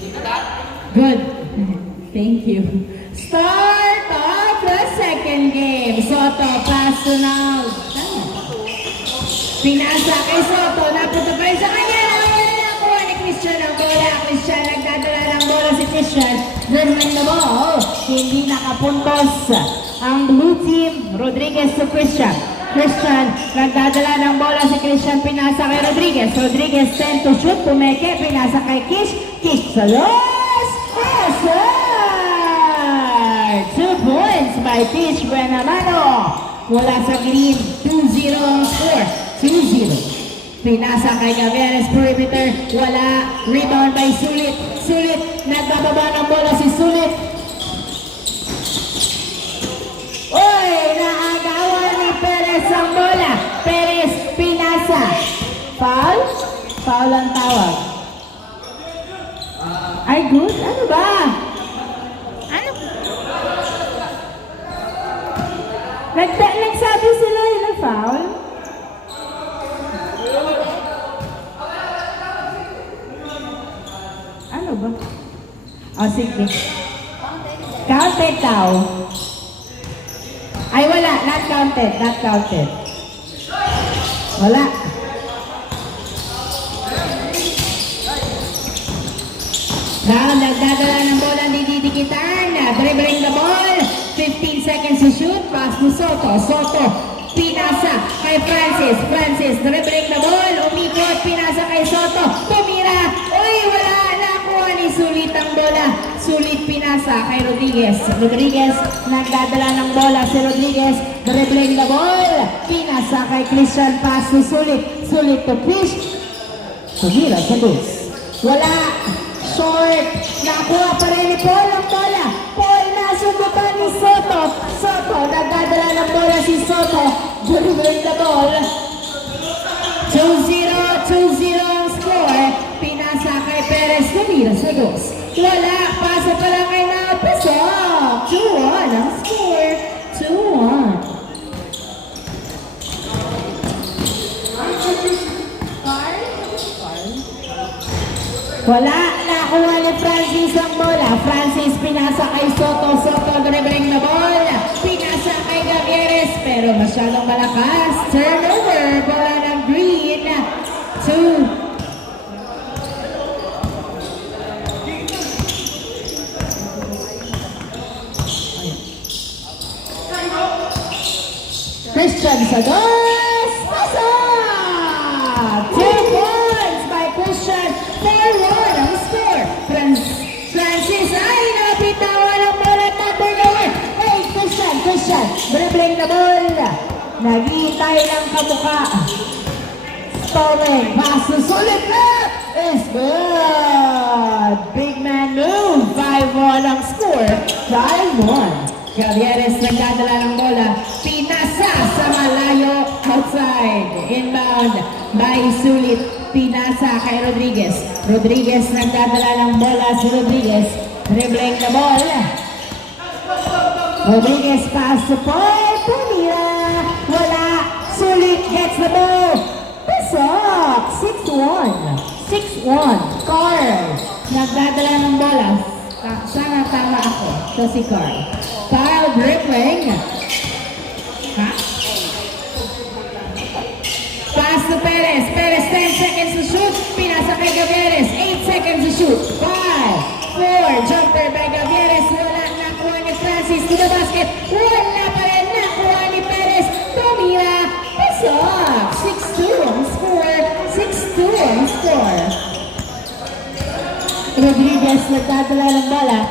Good. Thank you. Start of the second game. Soto, pass to now. Pinasa kay Soto. Napunta pa rin sa kanya. Nakuha ni Christian ang bola. Christian nagdadala ng bola si Christian. Dribbling the ball. Hindi nakapuntos ang blue team. Rodriguez to Christian. Christian, nagdadala ng bola si Christian, pinasa kay Rodriguez. Rodriguez sent to shoot, pumeke, pinasa kay Kish. Kish sa loss. Answer! 2 points by Kish Buenamano. Mula sa green, 2-0 ang score. 2-0. Pinasa kay Gaveres, perimeter, wala. Rebound by Sulit. Sulit, nagbababa ng bola si Sulit. Uy, naagawan ni Perez ang bola. Perez, pinasa. Foul? Foul ang tawag. Ay, good? Ano ba? Ano? Nagsabi sila yun na foul? Ano ba? O, sige. Counted daw. Ay, wala. Not counted. Not counted. Wala. Now, nagdadala ng bola, dididikitan. Dribbling the ball. 15 seconds to shoot. Pass ni Soto. Soto. Pinasa kay Francis. Francis, dribbling the ball. Umikot. Pinasa kay Soto. Tumira. Uy, wala. Nakuha ni Sulit ang bola. Sulit pinasa kay Rodriguez. Rodriguez, nagdadala ng bola si Rodriguez. Dribbling the ball. Pinasa kay Christian. Pass ni Sulit. Sulit to Chris. Tumira sa loose. Wala. Short. Nakuha pa rin ni Paul ang bola. Paul, nasubukan ni Soto. Soto, nagdadala ng bola si Soto. Dribbling the ball. 2-0 ang score. Pinasa kay Perez. Tumira sa loose. Wala. Pasa pa lang kay Napasok. 2-1 ang score. 2-1. Wala. Nakuha ni Francis ang bola. Francis pinasa kay Soto. Soto dribbling the ball. Pinasa kay Gavieres. Pero masyadong malakas. Turnover. Bola ng green. 2. Christian sa dos. Pasok! 2 points by Christian. 4-1 ang score. Francis ay napitawan ang bola at turnover. Hey, Christian. Dribbling the ball. Naghihintay ng kamuka. Stolen. Pass to Sulit na. Is good. Big man move. 5-1 ang score. 5-1. Gavieres nagdadala ng bola. Pinasa sa malayo. Outside. Inbound by Sulit. Pinasa kay Rodriguez. Rodriguez nagdadala ng bola si Rodriguez. Dribbling the ball. Rodriguez pass to Paul. Tumira. Wala. Sulit gets the ball. Pasok. 6-1. Carl. Nagdadala ng bola. Sana tama ako. So si Carl. Carl dribbling. Ha? Pass to Perez. Perez, 10 seconds to shoot. Pinasa kay Gavieres. 8 seconds to shoot. 5, 4. Jumper by Gavieres. Wala. Nakuha ni Francis to the basket. Wala pa rin. Nakuha ni Perez. Tumira. Pasok. 6-2 ang score. 6-2 ang score. Rodriguez nagdadala ng bola.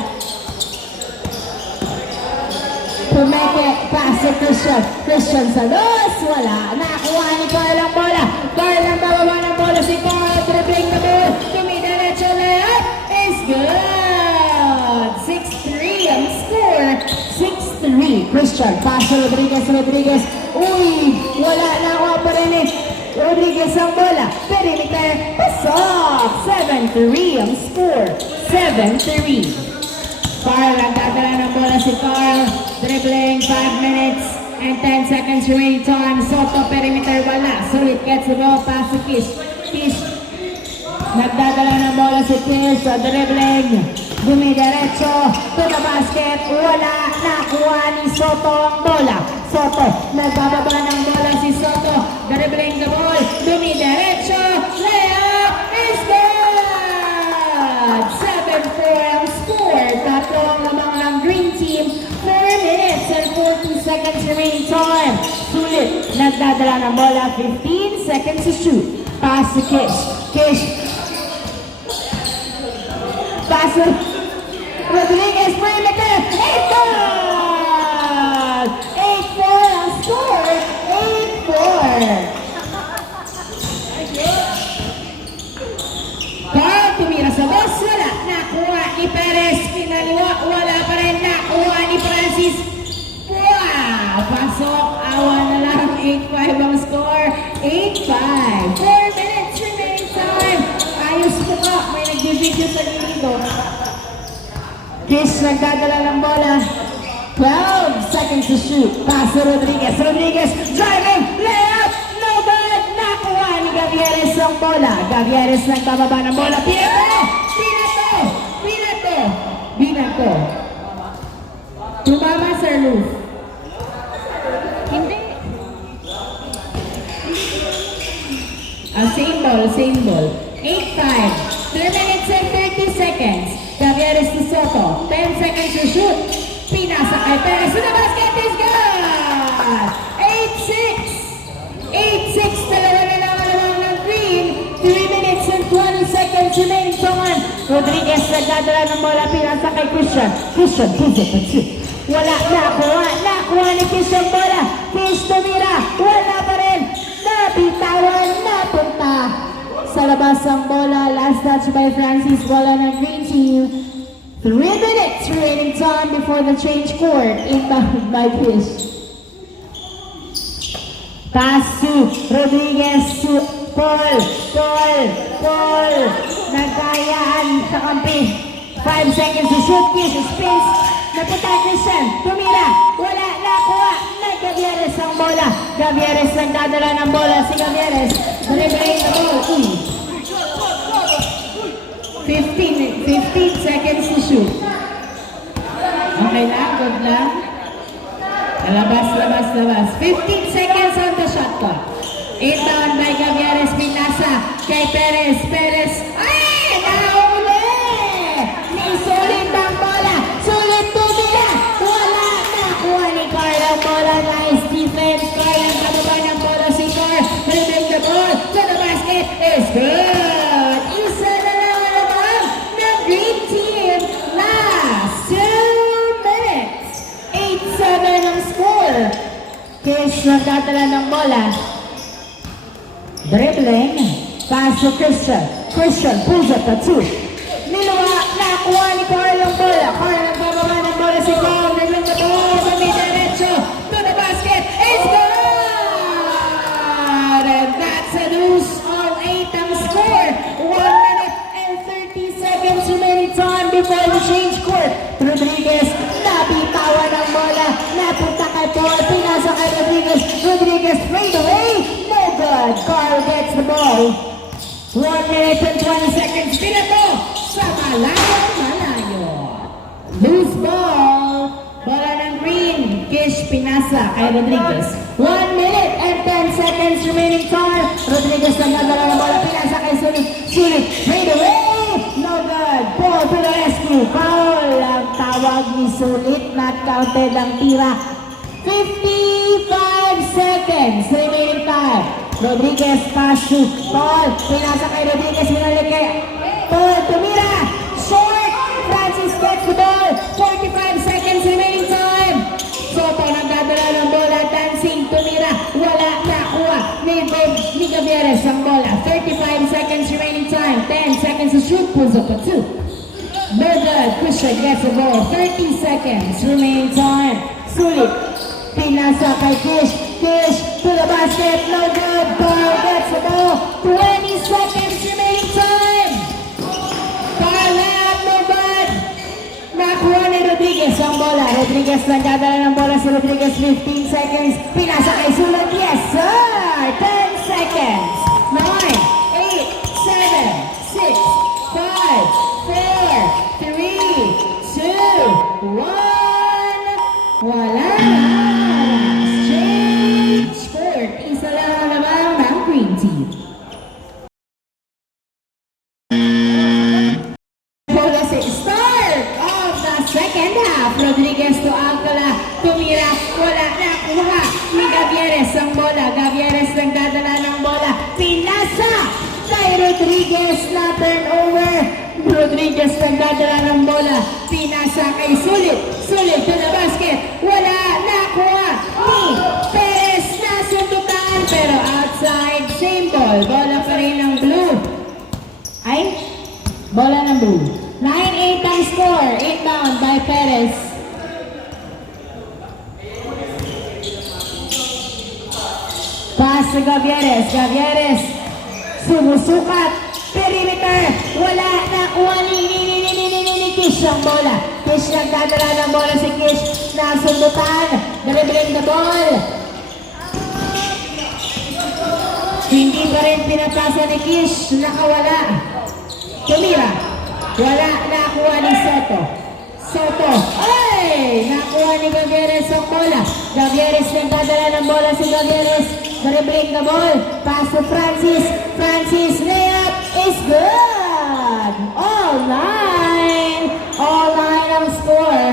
Pumeke, pass to Christian. Christian sa dos. Wala. Nakuha ni Carl ang bola. Carl ang bababa ng bola. Si Carl dribbling the ball. Tumidiretso layup. Is good. 6-3 ang score. 6-3. Christian, pass to Rodriguez. Uy, wala. Nakuha pa rin eh. Rodriguez ang bola. Perimeter. Pasok. 7-3 ang score. 7-3. Carl ang dadala ng bola si Carl. Dribbling, 5 minutes and 10 seconds remaining time. Soto, perimeter, wala. Sulit gets the ball, pass to Kish. Kish Nagdadala ng bola si Kish sa dribbling. Dumidiretso to the basket. Wala. Nakuha ni Soto ang bola. Soto. Nagbababa ng bola si Soto. Dribbling the ball. Dumidiretso. Layup is good! 7-4 ang score. Tatlo ang lamang ng green team. 4 minutes and 40 seconds remaining time. Sulit. Nagdadala ng bola. 15 seconds to shoot. Pass to Kish. Kish. Pass to Rodriguez. Perimeter. It's good! 8-4 ang score. 8-4. Carl tumira sa boss. Wala. Nakuha ni Perez. Pinaliwa. Wala pa rin. Nakuha ni Francis. Wow! Pasok. Awa na lang. 8-5 ang score. 8-5. 4 minutes remaining time. Ayos po ka. May nag-video sa dito. Kish nagdadala ng bola. 12 seconds to shoot. Pass to Rodriguez. Rodriguez driving. Layup. No good. Nakuha ni Gavieres ang bola. Gavieres nagbababa ng bola. Pinato. Pinato. Pinato. Pinato. Tumama, Sir Lou. Hindi. Same ball, same ball. 8-5. 3 minutes and 30 seconds. Gavieres to Soto. 10 seconds to shoot. Pinasa kay Perez. To the basket is good! 8-6. 8-6. Dalawa na lang ng green. 3 minutes and 20 seconds remaining time. Rodriguez nagdadala ng bola. Pinasa kay Christian. Christian, puso pa shoot. Wala. Nakuha. Nakuha ni Christian bola. Kish tumira. Wala pa rin. Nabitawan. Napunta. Sa labas ang bola, last touch by Francis, bola ng green team. 3 minutes remaining time before the change court. Inbound by Kish. Pass to Rodriguez to Paul. Paul. Nagkayaan sa kampi. 5 seconds to shoot. Kish spins. Napunta Christian. Tumira. Wala. Nakuha. Gavieres ang bola. Gavieres nagdadala ng bola. Si Gavieres. Dribbling the ball. 15 seconds to shoot. Okay lang. Good lang. Labas. 15 seconds on the shot clock. Inbound by Gavieres. Pinasa kay Perez. Perez. Ay! Nahuli! Sulit ang bola. Sulit tumira. Wala. Nakuha ni Carl ang bola. Nice defense. Carl ang kababa ng bola si Carl. Dribbling the ball to the basket. Is good. Isa na lang naman ng green team. Last 2 minutes. 8-7 ang score. Kish nagdadala ng bola. Dribbling. Pass to Christian. Christian pulls up the 2. Niluwa. Nakuha ni Carl ang bola. Carl ang bababa ng bola si Carl. Dribbling the ball. Dumidiretso to the basket. It's good! And that's a deuce. All 8 ang score. 1 minute and 30 seconds remaining time before the change court. Rodriguez. Nabitawan ang bola. Napunta kay Paul. Pinasa kay Rodriguez. Rodriguez fade away. No good. Carl gets the ball. 1 minute and 20 seconds. Pinato sa malayo. Loose ball. Bola ng green. Kish pinasa kay Rodriguez. 1 minute and 10 seconds remaining time. Rodriguez nagdadala ng bola. Pinasa kay Sulit. Sulit. Fade away. No good. Paul to the rescue. Foul. Ang tawag ni Sulit. Not counted ang tira. 55 seconds remaining time. Rodriguez pass to Paul. Pinasa kay Rodriguez. Minalik kay Paul. Tumira. Short. Francis gets the ball. 45 seconds remaining time. Soto nagdadala ng bola. Dancing. Tumira. Wala. Nakuha. Ni Gavieres ang bola. 35 seconds remaining time. 10 seconds to shoot. Pulls up a 2. No good. Christian gets the ball. 30 seconds remaining time. Sulit. Pinasa kay Kish. Kish to the basket. No good. Paul gets the ball. 20 seconds remaining time. Paul no good. Nakuha ni Rodriguez ang bola. Rodriguez nagdadala ng bola si Rodriguez. 15 seconds. Pinasa kay Sulit. Yes sir. 10 seconds. 9, 8, 7, 6, 6, 5, 4, 3, 2, 1. Wala na. Change court. Isa lang ang lamang ng green team. Bola sa start of the second half. Rodriguez to Alcala. Tumira. Wala na. Kuha ni Gavieres ang bola. Gavieres nagdadala ng bola. Pinasa kay Rodriguez na turnover. Rodriguez nagdadala ng bola. Pinasa kay Sulit. Sulit to the basket. Wala na. Kuha ni Perez na sundutan. Pero outside. Same ball. Bola pa rin ng blue. Ay, bola ng blue. 9-8 ang score. Inbound by Perez. Pass to Gavieres. Gavieres. Sumusukat. Perimeter. Wala na. Ni Kish ang bola. Kish nagdadala ng bola si Kish. Nasundutan. Dribbling the ball. Hindi pa rin pinapasa ni Kish. Nakawala. Tumira. Wala. Nakuha ni Soto. Soto. Ay! Nakuha ni Gavieres ang bola. Gavieres nagdadala ng bola si Gavieres. Dribbling the ball. Pass to Francis. Francis layup is good. All line. All line ang score.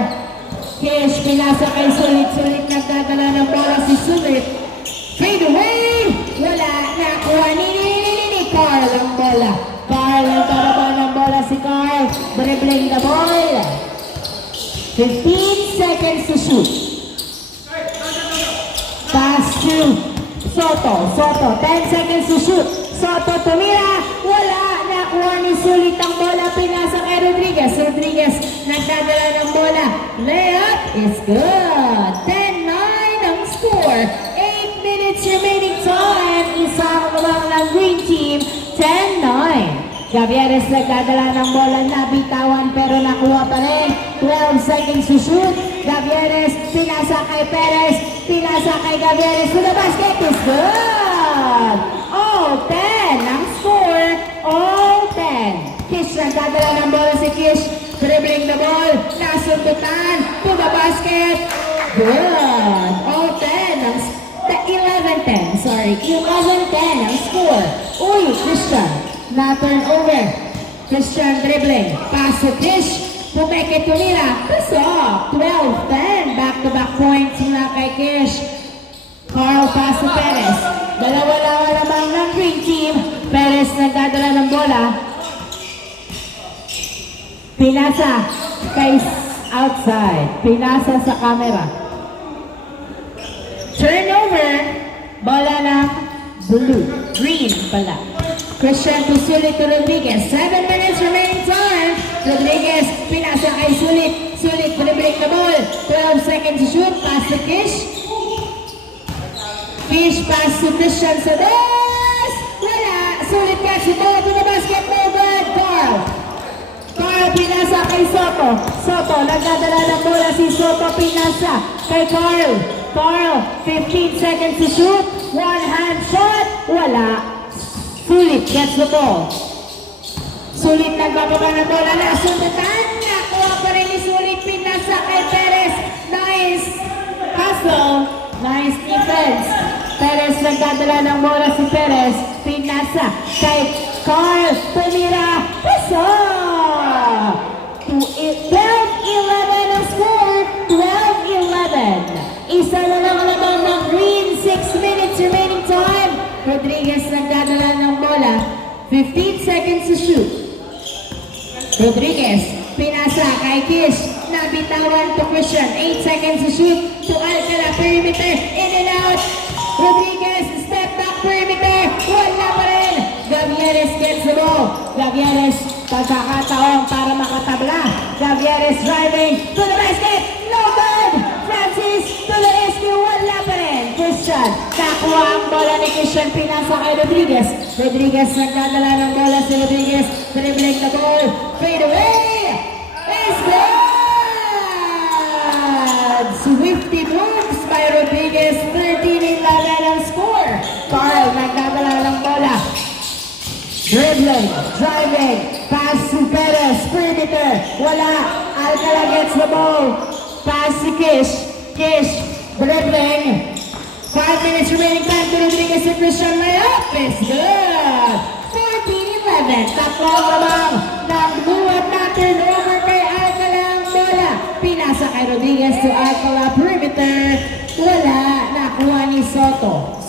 Kish pinasa kay Sulit. Sulit nagdadala ng bola si Sulit. Fade away. Wala. Nakuha ni Carl ang bola. Carl nagdadala ng bola si Carl. Dribbling the ball. 15 seconds to shoot. Pass to Soto. Soto. 10 seconds to shoot. Soto tumira. Wala. Nakuha ni Sulit ang bola. Pinasa kay Rodriguez. Rodriguez nagdadala ng bola. Layup is good. 10-9 ang score. 8 minutes remaining time. Isa ang lamang ng green team. 10-9. Gavieres nagdadala ng bola, nabitawan pero nakuha pa rin. 12 seconds to shoot. Gavieres, pinasa kay Perez, pinasa kay Gavieres to the basket is good! All 10 ang score, all 10. Kish nagdadala ng bola si Kish, dribbling the ball, nasundutan, to the basket, good! All 10 ang 11-10, sorry, 11-10 ang score. Uy, Christian, na turnover. Christian dribbling. Pass to Kish. Pumeke tumira. Pass off. 12-10. Back-to-back points mula kay Kish. Carl pass to Perez. Dalawa-lawa lamang ng green team. Perez nagdadala ng bola. Pinasa kay outside. Pinasa sa camera. Turnover. Bola ng blue. Green pala. Christian to Sulit to Rodriguez. 7 minutes remaining time. Rodriguez, pinasa kay Sulit. Sulit, dribbling the ball. 12 seconds to shoot. Pass to Kish. Kish pass to Christian sa dos. Wala. Sulit catch the ball to the basket. No good. Carl. Carl pinasa kay Soto. Soto, nagdadala ng bola si Soto. Pinasa kay Carl. Carl, 15 seconds to shoot. One hand shot. Wala. Sulit gets the ball. Sulit nagbababa ng bola. Nasundutan. Nakuha pa rin ni Sulit. Pinasa kay Perez. Nice hustle. Nice defense. Perez nagdadala ng bola si Perez. Pinasa kay Carl. Tumira. Pasa! 12-11 ang score. 12-11. Isa na lang naman ng green. 6 minutes remaining time. Rodriguez nagdadala ng bola. 15 seconds to shoot. Rodriguez, pinasa kay Kish. Nabitawan to Christian. 8 seconds to shoot. To Alcala, perimeter. In and out. Rodriguez, step back perimeter. Wala pa rin. Gavieres gets the ball. Gavieres, pagkakataon para makatabla. Gavieres driving to the basket. No good. Francis to the rescue. Wala pa rin. Christian, nakuha ang bola ni Christian. Pinasa kay Rodriguez. Rodriguez nagdadala ng bola si Rodriguez. Dribbling the ball. Fade away. It's good. Swifty moves by Rodriguez. 13-11 ang score. Carl nagdadala ng bola. Dribbling. driving, pass to Perez, perimeter, wala, Alcala gets the ball, pass to Kish, dribbling, 5 minutes remaining time to Rodriguez and Christian layup, is good, 14-11, tatlong lamang, ng buhat na turnover kay Alcala ang bola, pinasa kay Rodriguez to Alcala, perimeter, wala, nakuha ni Soto,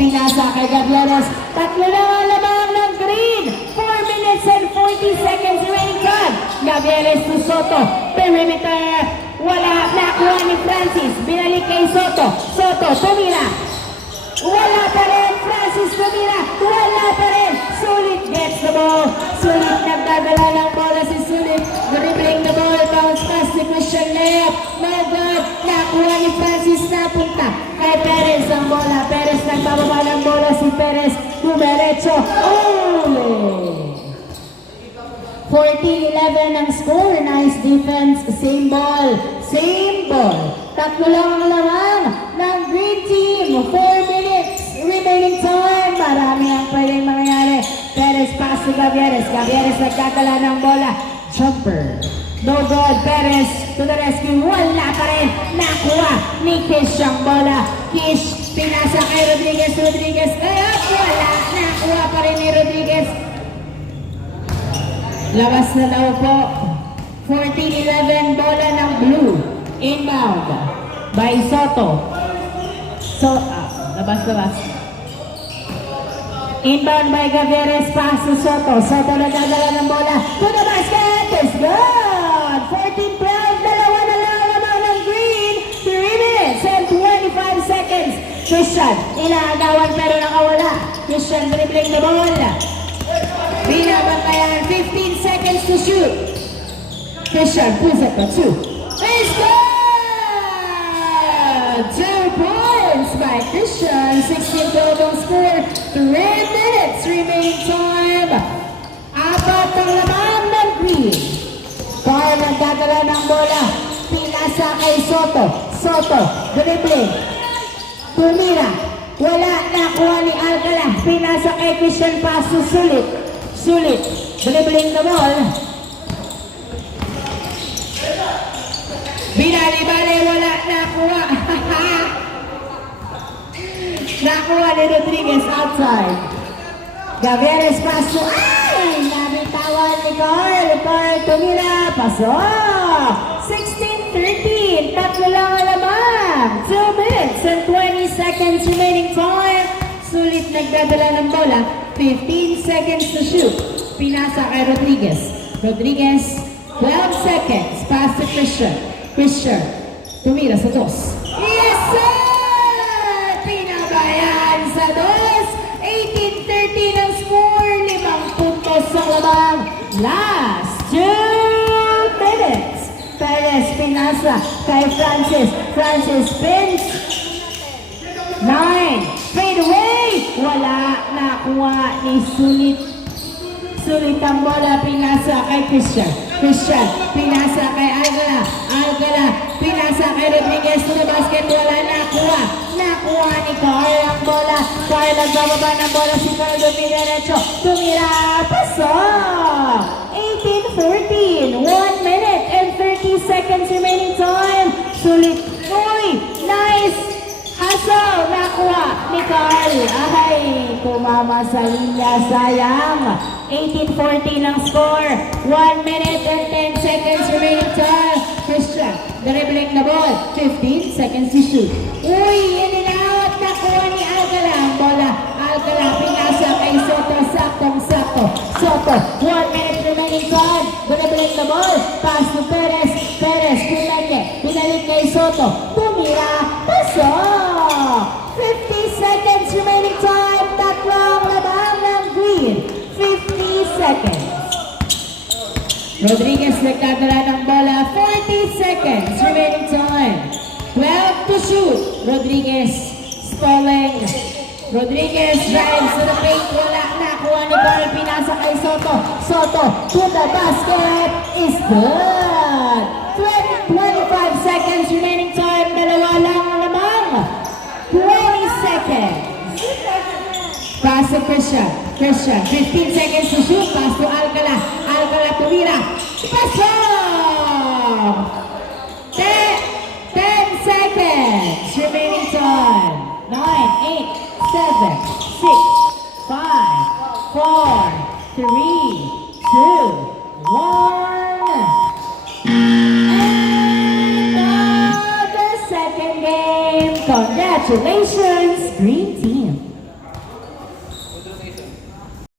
pinasa kay Gavieres, tatlo na ang lamang ng green, 4 minutes and 40 seconds remaining time, Gavieres to Soto, perimeter, wala, nakuha ni Francis, binalik kay Soto, tumira, wala pa rin, Francis tumira, wala pa rin, Sulit gets the ball, Sulit nagdadala ng bola si Sulit, dribbling the ball, bounce pass ni Christian layup, no good, nakuha ni Francis, napunta kay Perez ang bola, Perez nagbababa ng bola si Perez, dumiretso, uli! 14-11 ang score, nice defense, same ball, tatlo lang ang lamang ng green team, 4 minutes remaining time, marami ang pwedeng mangyari, Perez pass to Gavieres nagkakala ng bola, jumper, no good, Perez to the rescue, wala pa rin, nakuha ni Kish ang bola, Kish, pinasa kay Rodriguez, wala, nakuha pa rin ni Rodriguez, labas na daw po, 14-11, bola ng blue, inbound by Soto, labas, inbound by Gavieres, pass to Soto nagdadala ng bola, to the basket, is good, 14-12, dalawa na lang naman ng green, 3 minutes and 25 seconds, Christian, inaagawan pero nakawala, Christian dribbling the ball, binabantayan, 15 seconds to shoot. Christian pulls up the 2. It's good! 2 points by Christian. 16 total score. 3 minutes remaining time. Apat ang lamang ng green. Carl nagdadala ng bola. Pinasa kay Soto, dribbling. Tumira. Wala, nakuha ni Alcala. Pinasa kay Christian, pass to Sulit, dribbling the ball. Binali-bali, wala, nakuha. Nakuha ni Rodriguez outside. Gavieres pass to, nabitawan ni Carl tumira, pasok. 16-13, tatlo lang ang lamang. 2 minutes and 20 seconds remaining time. Sulit nagdadala ng bola. 15 seconds to shoot. Pinasa kay Rodriguez, 12 seconds. Pass to Christian, tumira sa 2. Yes, sir! Pinabayaan sa 2. 18-13 ang score. 5 puntos sa labang. Last 2 minutes. Perez pinasa kay Francis spins. 9, fade away, wala, nakuha ni Sulit ang bola, pinasa kay Christian, pinasa kay Alcala, pinasa kay Rodriguez to the basket, wala, nakuha ni Carl ang bola, Carl nagbababa ng bola, si Carl dumiretso, tumira, pasok, 18-14, 1 minute and 30 seconds remaining time, Sulit, nice, hustle, nakuha ni Carl. Ay, tumama sa linya, sayang. 18-14 ang score. 1 minute and 10 seconds remaining time. Christian, dribbling the ball. 15 seconds to shoot. Uy, in and out. Nakuha ni Alcala ang bola. Alcala, pinasa kay Soto. Saktong-sakto. Soto, 1 minute remaining time. Dribbling the ball. Pass to Perez. Pinalik kay Soto. Tumira. Pasok. 50 seconds remaining time. Tatlong labang ng green. 50 seconds. Rodriguez nagkadala ng bola. 40 seconds remaining time. 12 to shoot. Rodriguez stalling. Rodriguez drives to the paint. Wala, nakuha ni Carl. Pinasa kay Soto. To the basket is good. 25 seconds remaining time. Dalawa lang ang lamang. 20 seconds. Pass to Christian. Christian, 15 seconds to shoot. Pass to Alcala. Alcala to Mira. Pasok! 10 seconds remaining time. 9, 8, 7, 6, 5, 4, 3, 2, 1. And the second game. Congratulations, Green Team.